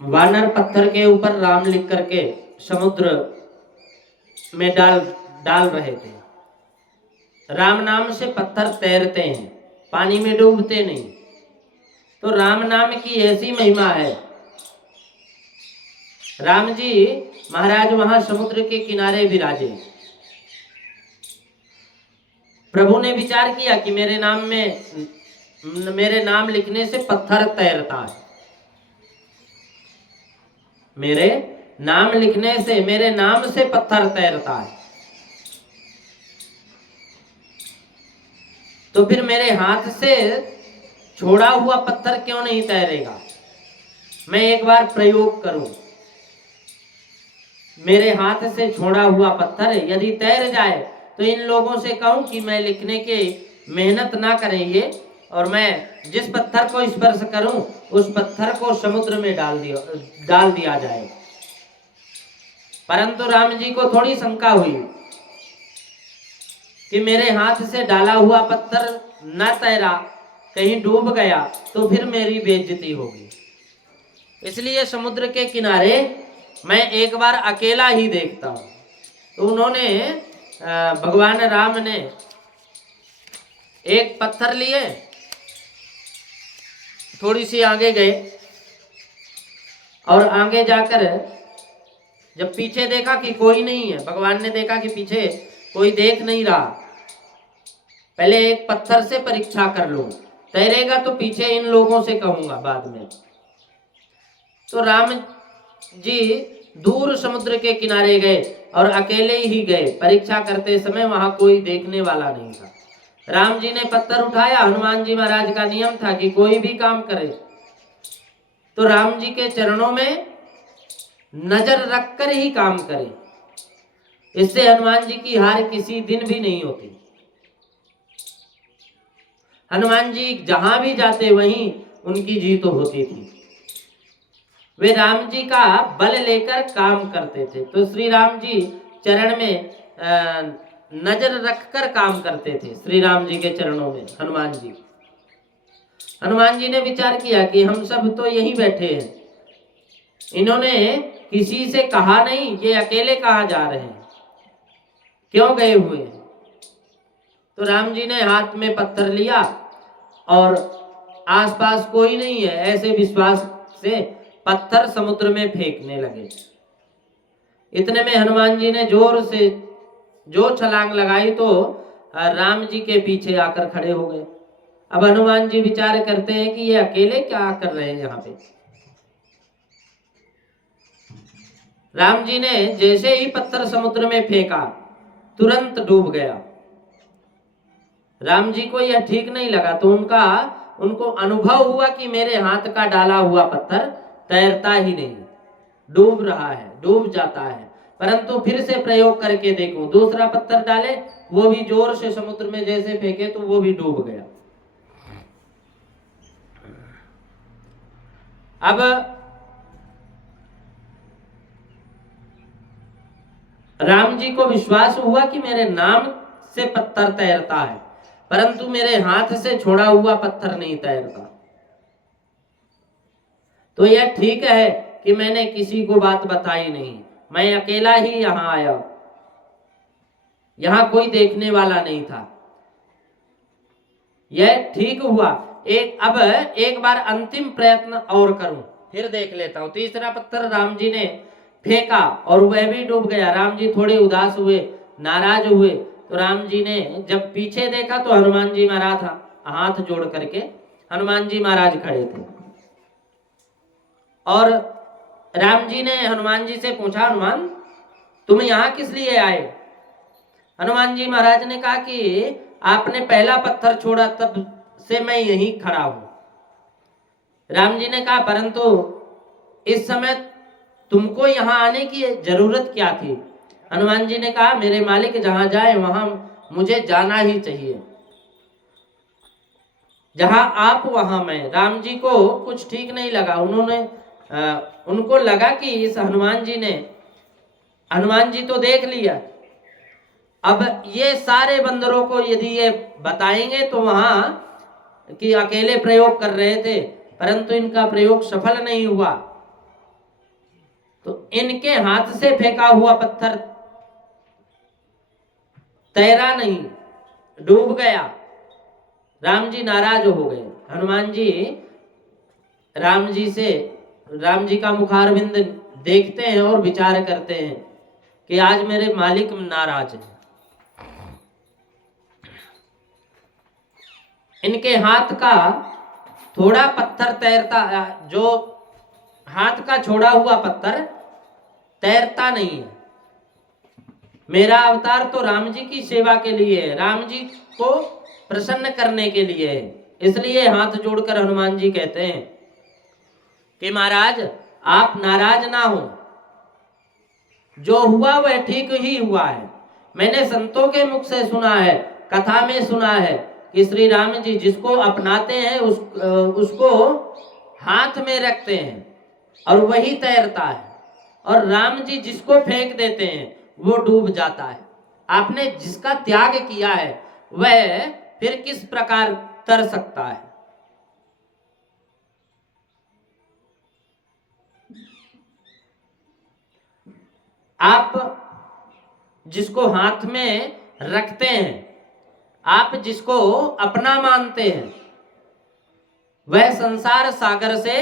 वानर पत्थर के ऊपर राम लिख करके समुद्र में डाल डाल रहे थे। राम नाम से पत्थर तैरते हैं, पानी में डूबते नहीं। तो राम नाम की ऐसी महिमा है। राम जी महाराज वहां समुद्र के किनारे विराजे। प्रभु ने विचार किया कि मेरे नाम लिखने से पत्थर तैरता है। मेरे नाम लिखने से, मेरे नाम से पत्थर तैरता है, तो फिर मेरे हाथ से छोड़ा हुआ पत्थर क्यों नहीं तैरेगा? मैं एक बार प्रयोग करूं। मेरे हाथ से छोड़ा हुआ पत्थर यदि तैर जाए तो इन लोगों से कहूं कि मैं लिखने की मेहनत ना करेंगे और मैं जिस पत्थर को स्पर्श करूं उस पत्थर को समुद्र में डाल दिया जाए। परंतु राम जी को थोड़ी शंका हुई कि मेरे हाथ से डाला हुआ पत्थर न तैरा, कहीं डूब गया तो फिर मेरी बेइज्जती होगी। इसलिए समुद्र के किनारे मैं एक बार अकेला ही देखता हूं। तो उन्होंने भगवान राम ने एक पत्थर लिए, थोड़ी सी आगे गए और आगे जाकर जब पीछे देखा कि कोई नहीं है, भगवान ने देखा कि पीछे कोई देख नहीं रहा, पहले एक पत्थर से परीक्षा कर लूं, तैरेगा तो पीछे इन लोगों से कहूंगा बाद में। तो राम जी दूर समुद्र के किनारे गए और अकेले ही गए। परीक्षा करते समय वहां कोई देखने वाला नहीं था। राम जी ने पत्थर उठाया। हनुमान जी महाराज का नियम था कि कोई भी काम करे तो राम जी के चरणों में नजर रखकर ही काम करे। इससे हनुमान जी की हार किसी दिन भी नहीं होती। हनुमान जी जहां भी जाते वहीं उनकी जीत होती थी। वे राम जी का बल लेकर काम करते थे। तो श्री राम जी चरण में नजर रखकर काम करते थे। श्री राम जी के चरणों में हनुमान जी ने विचार किया कि हम सब तो यहीं बैठे हैं, इन्होंने किसी से कहा नहीं, ये अकेले कहाँ जा रहे हैं, क्यों गए हुए हैं? तो राम जी ने हाथ में पत्थर लिया और आसपास कोई नहीं है ऐसे विश्वास से पत्थर समुद्र में फेंकने लगे। इतने में हनुमान जी ने जोर से जो छलांग लगाई तो राम जी के पीछे आकर खड़े हो गए। अब हनुमान जी विचार करते हैं कि ये अकेले क्या कर रहे हैं यहाँ पे। राम जी ने जैसे ही पत्थर समुद्र में फेंका तुरंत डूब गया। राम जी को यह ठीक नहीं लगा तो उनको अनुभव हुआ कि मेरे हाथ का डाला हुआ पत्थर तैरता ही नहीं, डूब रहा है, डूब जाता है। परंतु फिर से प्रयोग करके देखूं, दूसरा पत्थर डाले, वो भी जोर से समुद्र में जैसे फेंके तो वो भी डूब गया। अब राम जी को विश्वास हुआ कि मेरे नाम से पत्थर तैरता है, परंतु मेरे हाथ से छोड़ा हुआ पत्थर नहीं तैरता। तो यह ठीक है कि मैंने किसी को बात बताई नहीं, मैं अकेला ही यहां आया, यहां कोई देखने वाला नहीं था। यह ठीक हुआ। अब एक बार अंतिम प्रयत्न और करूं, फिर देख लेता हूं। तीसरा पत्थर राम जी ने फेंका और वह भी डूब गया। राम जी थोड़े उदास हुए, नाराज हुए। तो राम जी ने जब पीछे देखा तो हनुमान जी महाराज हाथ जोड़ करके हनुमान जी महाराज खड़े थे। और राम जी ने हनुमान जी से पूछा, हनुमान तुम यहां किस लिए आए? हनुमान जी महाराज ने कहा कि आपने पहला पत्थर छोड़ा तब से मैं यहीं खड़ा हूं। राम जी ने कहा, परंतु इस समय तुमको यहां आने की जरूरत क्या थी? हनुमान जी ने कहा, मेरे मालिक जहां जाए वहां मुझे जाना ही चाहिए, जहां आप वहां मैं। राम जी को कुछ ठीक नहीं लगा। उनको लगा कि इस हनुमान जी तो देख लिया, अब ये सारे बंदरों को यदि ये बताएंगे तो वहां कि अकेले प्रयोग कर रहे थे, परंतु इनका प्रयोग सफल नहीं हुआ। तो इनके हाथ से फेंका हुआ पत्थर तैरा नहीं, डूब गया। राम जी नाराज हो गए। हनुमान जी राम जी का मुखारविंद देखते हैं और विचार करते हैं कि आज मेरे मालिक नाराज हैं। इनके हाथ का थोड़ा पत्थर तैरता, जो हाथ का छोड़ा हुआ पत्थर तैरता नहीं है। मेरा अवतार तो राम जी की सेवा के लिए है, राम जी को प्रसन्न करने के लिए है। इसलिए हाथ जोड़कर हनुमान जी कहते हैं कि महाराज आप नाराज ना हो, जो हुआ वह ठीक ही हुआ है। मैंने संतों के मुख से सुना है, कथा में सुना है कि श्री राम जी जिसको अपनाते हैं उसको हाथ में रखते हैं और वही तैरता है, और राम जी जिसको फेंक देते हैं वो डूब जाता है। आपने जिसका त्याग किया है वह फिर किस प्रकार तर सकता है। आप जिसको हाथ में रखते हैं, आप जिसको अपना मानते हैं, वह संसार सागर से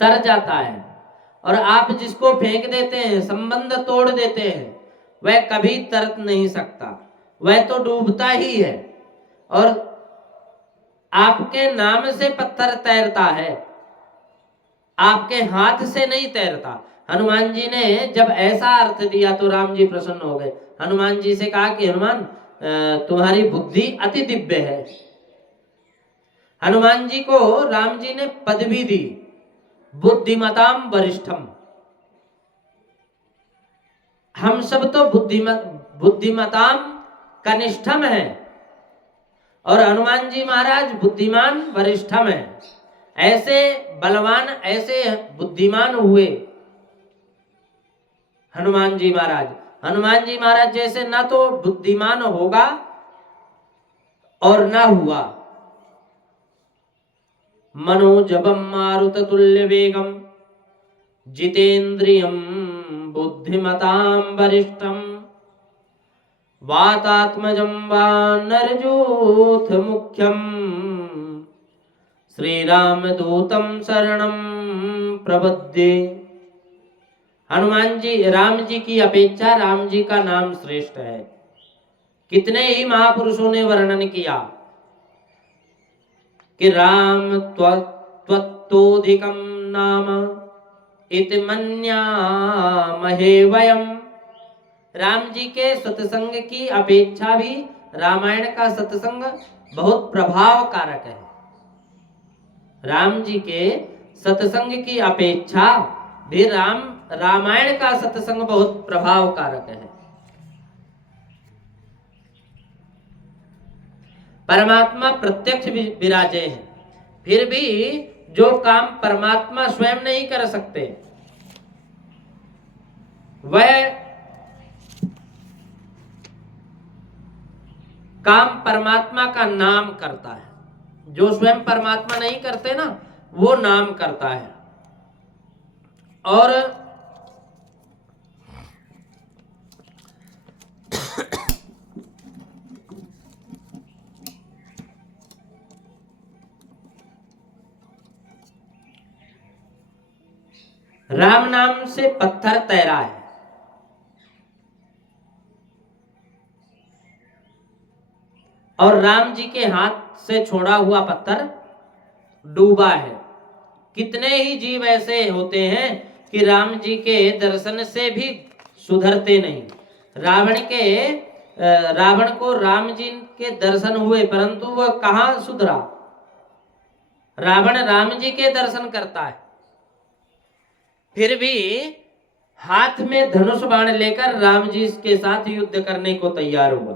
तर जाता है, और आप जिसको फेंक देते हैं, संबंध तोड़ देते हैं, वह कभी तर नहीं सकता, वह तो डूबता ही है। और आपके नाम से पत्थर तैरता है, आपके हाथ से नहीं तैरता। हनुमान जी ने जब ऐसा अर्थ दिया तो राम जी प्रसन्न हो गए। हनुमान जी से कहा कि हनुमान तुम्हारी बुद्धि अति दिव्य है। हनुमान जी को राम जी ने पदवी दी बुद्धिमताम वरिष्ठम। हम सब तो बुद्धिमताम कनिष्ठम है, और हनुमान जी महाराज बुद्धिमान वरिष्ठम है। ऐसे बलवान, ऐसे बुद्धिमान हुए हनुमान जी महाराज। हनुमान जी महाराज जैसे ना तो बुद्धिमान होगा और ना हुआ। मनोजवम मारुततुल्य वेगम जितेन्द्रियम बुद्धिमतां वरिष्ठम वातात्मजं वानरयूथ मुख्यम श्रीरामदूतं शरणं प्रपद्ये। हनुमान जी, राम जी की अपेक्षा राम जी का नाम श्रेष्ठ है। कितने ही महापुरुषों ने वर्णन किया कि राम त्वत्तोधिकं नाम इति मन्यामहे वयम। राम जी के सत्संग की अपेक्षा भी रामायण का सत्संग बहुत प्रभावकारक है। राम जी के सत्संग की अपेक्षा भी रामायण का सत्संग बहुत प्रभावकारक है। परमात्मा प्रत्यक्ष विराजे हैं, फिर भी जो काम परमात्मा स्वयं नहीं कर सकते वह काम परमात्मा का नाम करता है। जो स्वयं परमात्मा नहीं करते ना, वो नाम करता है। और राम नाम से पत्थर तैरा है, और राम जी के हाथ से छोड़ा हुआ पत्थर डूबा है। कितने ही जीव ऐसे होते हैं कि राम जी के दर्शन से भी सुधरते नहीं। रावण को राम जी के दर्शन हुए, परंतु वह कहां सुधरा। रावण राम जी के दर्शन करता है, फिर भी हाथ में धनुष बाण लेकर राम जी के साथ युद्ध करने को तैयार हुआ।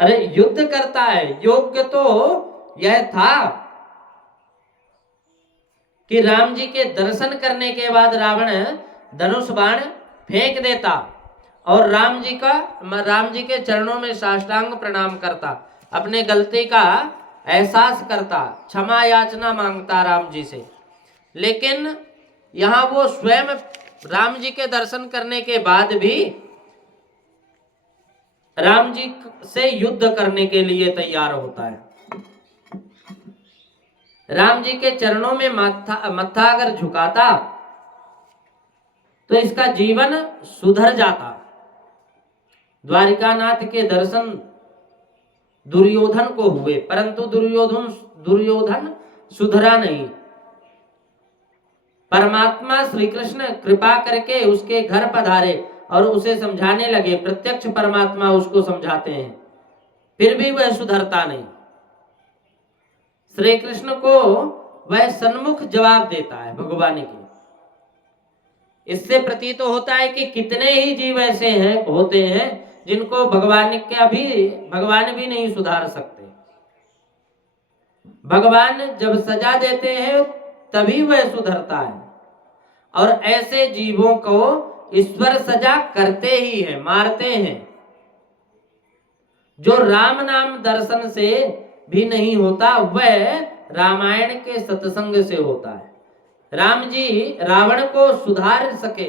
अरे युद्ध करता है, योग्य तो यह था कि राम जी के दर्शन करने के बाद रावण धनुष बाण फेंक देता और राम जी के चरणों में साष्टांग प्रणाम करता, अपने गलती का एहसास करता, क्षमा याचना मांगता राम जी से। लेकिन यहाँ वो स्वयं राम जी के दर्शन करने के बाद भी राम जी से युद्ध करने के लिए तैयार होता है। राम जी के चरणों में मत्था अगर झुकाता तो इसका जीवन सुधर जाता। द्वारिकानाथ के दर्शन दुर्योधन को हुए, परंतु दुर्योधन सुधरा नहीं। परमात्मा श्री कृष्ण कृपा करके उसके घर पधारे और उसे समझाने लगे। प्रत्यक्ष परमात्मा उसको समझाते हैं, फिर भी वह सुधरता नहीं। श्री कृष्ण को वह सन्मुख जवाब देता है भगवान के। इससे प्रतीत होता है कि कितने ही जीव ऐसे हैं होते हैं जिनको भगवान भी नहीं सुधार सकते। भगवान जब सजा देते हैं तभी वह सुधरता है, और ऐसे जीवों को ईश्वर सजा करते ही है, मारते हैं। जो राम नाम दर्शन से भी नहीं होता वह रामायण के सत्संग से होता है। राम जी रावण को सुधार सके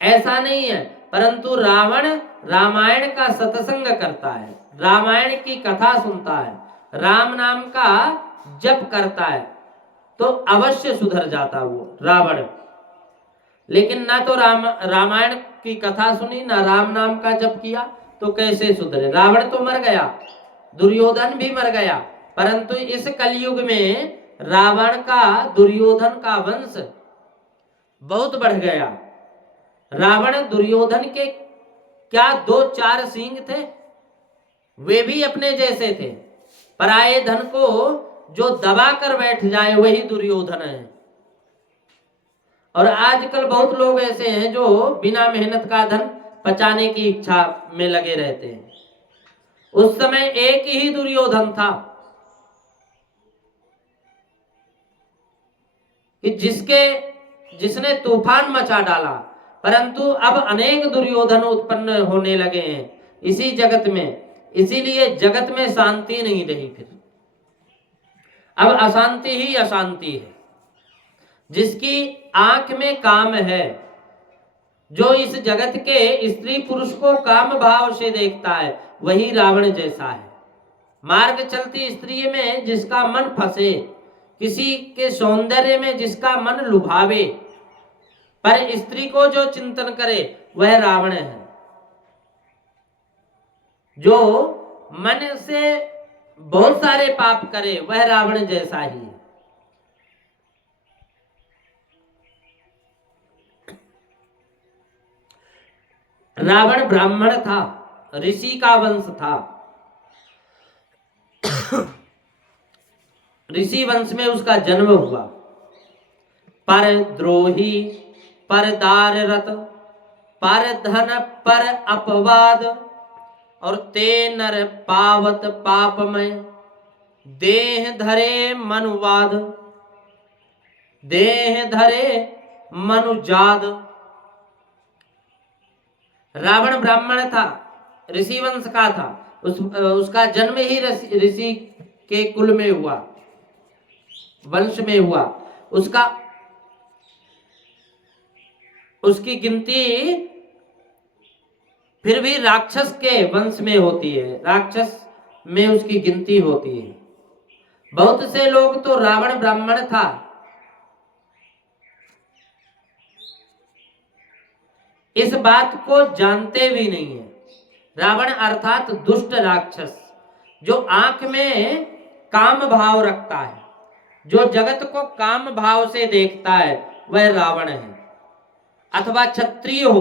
ऐसा नहीं है, परंतु रावण रामायण का सत्संग करता है, रामायण की कथा सुनता है, राम नाम का जप करता है तो अवश्य सुधर जाता वो रावण। लेकिन ना तो रामायण की कथा सुनी, ना राम नाम का जप किया, तो कैसे सुधरे। रावण तो मर गया, दुर्योधन भी मर गया, परंतु इस कलयुग में रावण का दुर्योधन का वंश बहुत बढ़ गया। रावण दुर्योधन के क्या 2-4 सींग थे, वे भी अपने जैसे थे। पराये धन को जो दबा कर बैठ जाए वही दुर्योधन है। और आजकल बहुत लोग ऐसे हैं जो बिना मेहनत का धन पचाने की इच्छा में लगे रहते हैं। उस समय एक ही दुर्योधन था कि जिसने तूफान मचा डाला, परंतु अब अनेक दुर्योधन उत्पन्न होने लगे हैं इसी जगत में। इसीलिए जगत में शांति नहीं रही। फिर अब अशांति ही अशांति है। जिसकी आंख में काम है, जो इस जगत के स्त्री पुरुष को काम भाव से देखता है, वही रावण जैसा है। मार्ग चलती स्त्री में जिसका मन फंसे, किसी के सौंदर्य में जिसका मन लुभावे, पर स्त्री को जो चिंतन करे वह रावण है। जो मन से बहुत सारे पाप करे वह रावण जैसा ही है। रावण ब्राह्मण था, ऋषि का वंश था। ऋषि वंश में उसका जन्म हुआ। पर द्रोही, पर दार रत, पर धन, पर अपवाद, और ते नर पावत पापमय, देह धरे मनुवाद, देह धरे मनुजाद। रावण ब्राह्मण था, ऋषि वंश का था। उसका जन्म ही ऋषि के कुल में हुआ, वंश में हुआ। उसकी गिनती फिर भी राक्षस के वंश में होती है, राक्षस में उसकी गिनती होती है। बहुत से लोग तो रावण ब्राह्मण था, इस बात को जानते भी नहीं है। रावण अर्थात दुष्ट राक्षस, जो आंख में काम भाव रखता है, जो जगत को काम भाव से देखता है, वह रावण है। अथवा क्षत्रिय हो,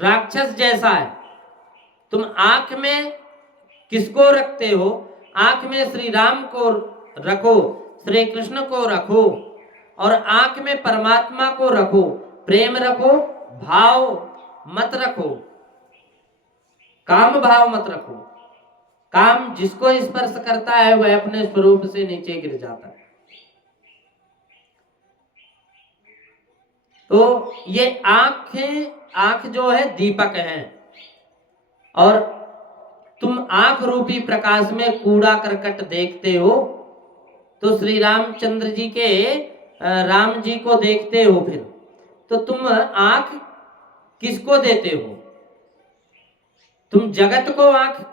राक्षस जैसा है। तुम आंख में किसको रखते हो? आंख में श्री राम को रखो, श्री कृष्ण को रखो, और आंख में परमात्मा को रखो। प्रेम रखो, भाव मत रखो, काम भाव मत रखो। काम जिसको स्पर्श करता है वह अपने स्वरूप से नीचे गिर जाता है। तो ये आंख जो है दीपक है, और तुम आंख रूपी प्रकाश में कूड़ा करकट देखते हो। तो श्री रामचंद्र जी के राम जी को देखते हो फिर, तो तुम आंख किसको देते हो? तुम जगत को आंख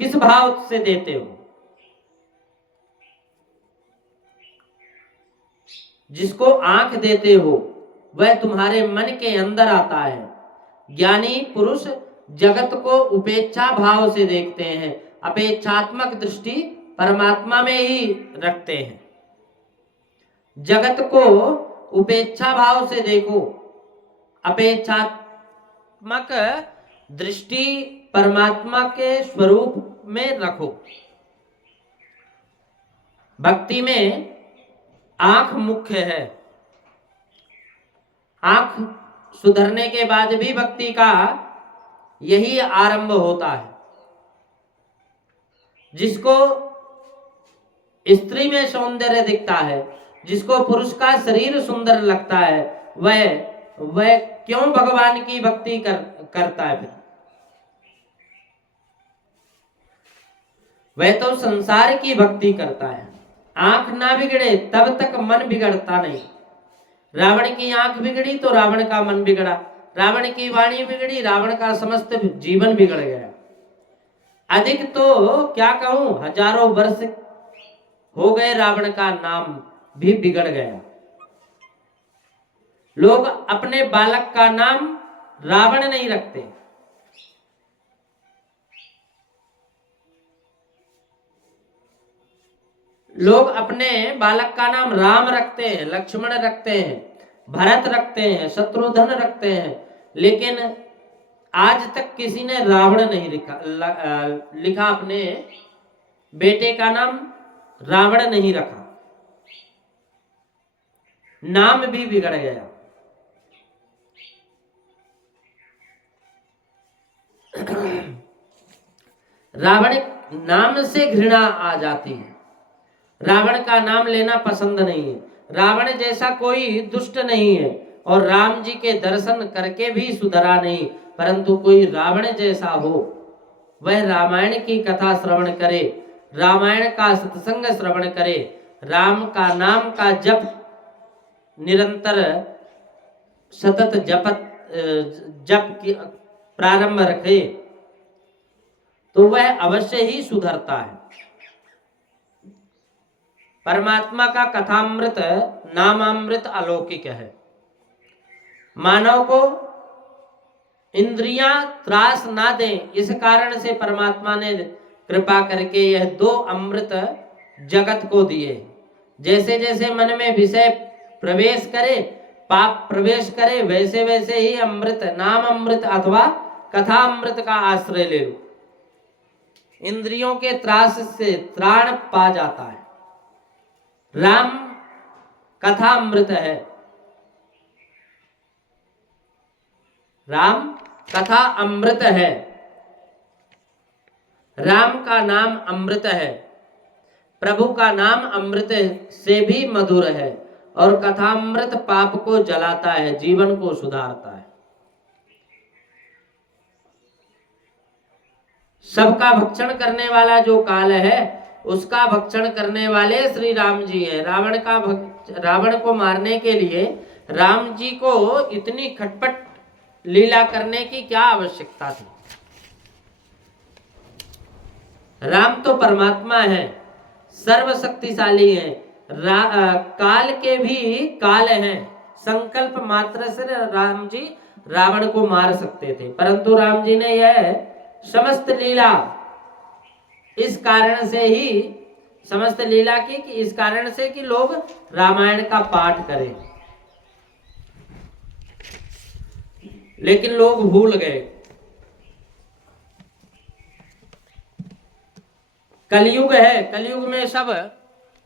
किस भाव से देते हो? जिसको आंख देते हो वह तुम्हारे मन के अंदर आता है। ज्ञानी पुरुष जगत को उपेक्षा भाव से देखते हैं, अपेक्षात्मक दृष्टि परमात्मा में ही रखते हैं। जगत को उपेक्षा भाव से देखो, अपेक्षात्मक दृष्टि परमात्मा के स्वरूप में रखो। भक्ति में आंख मुख्य है। आंख सुधरने के बाद भी भक्ति का यही आरंभ होता है। जिसको स्त्री में सौंदर्य दिखता है, जिसको पुरुष का शरीर सुंदर लगता है, वह क्यों भगवान की भक्ति करता है? फिर वह तो संसार की भक्ति करता है। आंख ना बिगड़े तब तक मन बिगड़ता नहीं। रावण की आंख बिगड़ी तो रावण का मन बिगड़ा, रावण की वाणी बिगड़ी, रावण का समस्त जीवन बिगड़ गया। अधिक तो क्या कहूं, हजारों वर्ष हो गए रावण का नाम भी बिगड़ गया। लोग अपने बालक का नाम रावण नहीं रखते, लोग अपने बालक का नाम राम रखते हैं, लक्ष्मण रखते हैं, भरत रखते हैं, शत्रुघ्न रखते हैं, लेकिन आज तक किसी ने रावण नहीं लिखा अपने बेटे का नाम रावण नहीं रखा। नाम भी बिगड़ गया। रावण नाम से घृणा आ जाती है। रावण का नाम लेना पसंद नहीं है। रावण जैसा कोई दुष्ट नहीं है और राम जी के दर्शन करके भी सुधरा नहीं, परंतु कोई रावण जैसा हो, वह रामायण की कथा श्रवण करे, रामायण का सत्संग श्रवण करे, राम का नाम का जप निरंतर सतत जप की प्रारंभ रखे, तो वह अवश्य ही सुधरता है। परमात्मा का कथामृत नामामृत अलौकिक है। मानव को इंद्रियां त्रास ना दें, इस कारण से परमात्मा ने कृपा करके यह दो अमृत जगत को दिए। जैसे जैसे मन में विषय प्रवेश करे, पाप प्रवेश करे, वैसे वैसे ही अमृत, नाम अमृत अथवा कथा अमृत का आश्रय ले लो। इंद्रियों के त्रास से त्राण पा जाता है। राम कथा अमृत है। राम कथा अमृत है। राम का नाम अमृत है। प्रभु का नाम अमृत से भी मधुर है और कथामृत पाप को जलाता है, जीवन को सुधारता है। सबका भक्षण करने वाला जो काल है, उसका भक्षण करने वाले श्री राम जी हैं। रावण को मारने के लिए राम जी को इतनी खटपट लीला करने की क्या आवश्यकता थी? राम तो परमात्मा है, सर्वशक्तिशाली है, काल के भी काल हैं। संकल्प मात्र से राम जी रावण को मार सकते थे, परंतु राम जी ने यह समस्त लीला इस कारण से ही समस्त लीला की कि इस कारण से कि लोग रामायण का पाठ करें, लेकिन लोग भूल गए। कलयुग है, कलयुग में सब